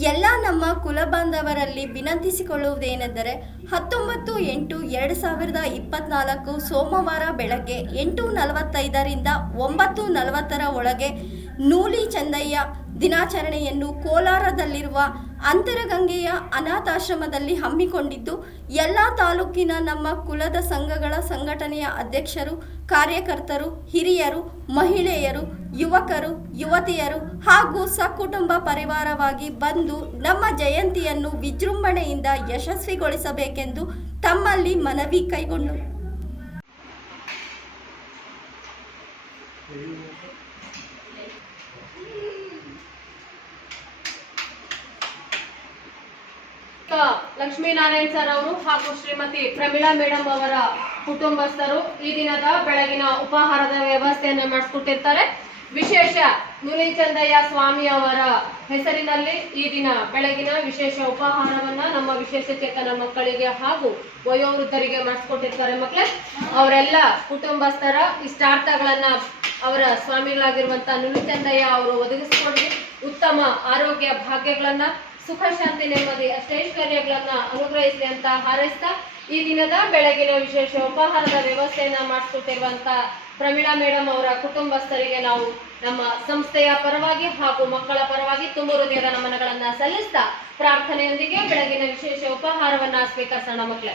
ಎಲ್ಲ ನಮ್ಮ ಕುಲಬಾಂಧವರಲ್ಲಿ ವಿನಂತಿಸಿಕೊಳ್ಳುವುದೇನೆಂದರೆ ಹತ್ತೊಂಬತ್ತು ಎಂಟು ಎರಡು ಸಾವಿರದ ಇಪ್ಪತ್ನಾಲ್ಕು ಸೋಮವಾರ ಬೆಳಗ್ಗೆ ಎಂಟು ನಲವತ್ತೈದರಿಂದ ಒಂಬತ್ತು ನಲವತ್ತರ ಒಳಗೆ ನೂಲಿ ಚಂದಯ್ಯ ದಿನಾಚರಣೆಯನ್ನು ಕೋಲಾರದಲ್ಲಿರುವ ಅಂತರಗಂಗೆಯ ಅನಾಥಾಶ್ರಮದಲ್ಲಿ ಹಮ್ಮಿಕೊಂಡಿದ್ದು ಎಲ್ಲ ತಾಲೂಕಿನ ನಮ್ಮ ಕುಲದ ಸಂಘಗಳ ಸಂಘಟನೆಯ ಅಧ್ಯಕ್ಷರು, ಕಾರ್ಯಕರ್ತರು, ಹಿರಿಯರು, ಮಹಿಳೆಯರು, ಯುವಕರು, ಯುವತಿಯರು ಹಾಗೂ ಸಕುಟುಂಬ ಪರಿವಾರವಾಗಿ ಬಂದು ನಮ್ಮ ಜಯಂತಿಯನ್ನು ವಿಜೃಂಭಣೆಯಿಂದ ಯಶಸ್ವಿಗೊಳಿಸಬೇಕೆಂದು ತಮ್ಮಲ್ಲಿ ಮನವಿ ಕೈಗೊಂಡು ಲಕ್ಷ್ಮೀನಾರಾಯಣ್ ಸರ್ ಅವರು ಹಾಗೂ ಶ್ರೀಮತಿ ಪ್ರಮೀಳಾ ಮೇಡಮ್ ಅವರ ಕುಟುಂಬಸ್ಥರು ಈ ದಿನದ ಬೆಳಗಿನ ಉಪಹಾರದ ವ್ಯವಸ್ಥೆಯನ್ನು ಮಾಡಿಸ್ಕೊಟ್ಟಿರ್ತಾರೆ. ವಿಶೇಷ ನುಲಿಚಂದಯ್ಯ ಸ್ವಾಮಿ ಅವರ ಹೆಸರಿನಲ್ಲಿ ಈ ದಿನ ಬೆಳಗಿನ ವಿಶೇಷ ಉಪಹಾರವನ್ನ ನಮ್ಮ ವಿಶೇಷ ಚೇತನ ಮಕ್ಕಳಿಗೆ ಹಾಗೂ ವಯೋವೃದ್ಧರಿಗೆ ಮಾಡಿಸ್ಕೊಟ್ಟಿರ್ತಾರೆ ಮಕ್ಕಳೇ. ಅವರೆಲ್ಲ ಕುಟುಂಬಸ್ಥರ ಇಷ್ಟಾರ್ಥಗಳನ್ನ ಅವರ ಸ್ವಾಮಿಗಳಾಗಿರುವಂತ ನುಲಿಚಂದಯ್ಯ ಅವರು ಒದಗಿಸಿಕೊಂಡು ಉತ್ತಮ ಆರೋಗ್ಯ ಭಾಗ್ಯಗಳನ್ನ ಸುಖ ಶಾಂತಿ ನೆಮ್ಮದಿ, ಅಷ್ಟೈಶ್ವರ್ಯಗಳನ್ನ ಅನುಗ್ರಹಿಸಲಿ ಅಂತ ಹಾರೈಸ್ತಾ ಈ ದಿನದ ಬೆಳಗಿನ ವಿಶೇಷ ಉಪಹಾರದ ವ್ಯವಸ್ಥೆಯನ್ನ ಮಾಡಿಸ್ಕೊಟ್ಟಿರುವಂತ ಪ್ರಮೀಳಾ ಮೇಡಮ್ ಅವರ ಕುಟುಂಬಸ್ಥರಿಗೆ ನಾವು ನಮ್ಮ ಸಂಸ್ಥೆಯ ಪರವಾಗಿ ಹಾಗೂ ಮಕ್ಕಳ ಪರವಾಗಿ ತುಂಬ ಹೃದಯದ ನಮನಗಳನ್ನ ಸಲ್ಲಿಸ್ತಾ ಪ್ರಾರ್ಥನೆಯೊಂದಿಗೆ ಬೆಳಗಿನ ವಿಶೇಷ ಉಪಹಾರವನ್ನ ಸ್ವೀಕರಿಸೋಣ ಮಕ್ಕಳೇ.